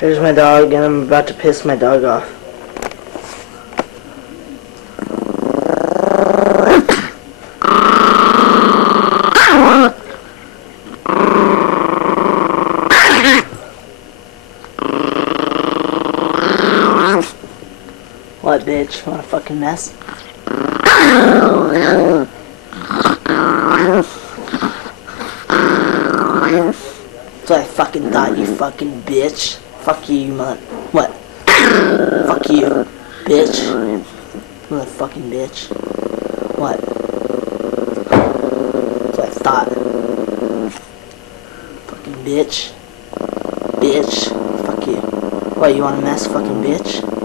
Here's my dog, and I'm about to piss my dog off. What, bitch? Want a fucking mess? That's what I fucking thought, you fucking bitch. Fuck you, mother. What? Fuck you, bitch. Motherfucking bitch. What? That's what I thought. Fucking bitch. Bitch. Fuck you. What, you want a mess, fucking bitch?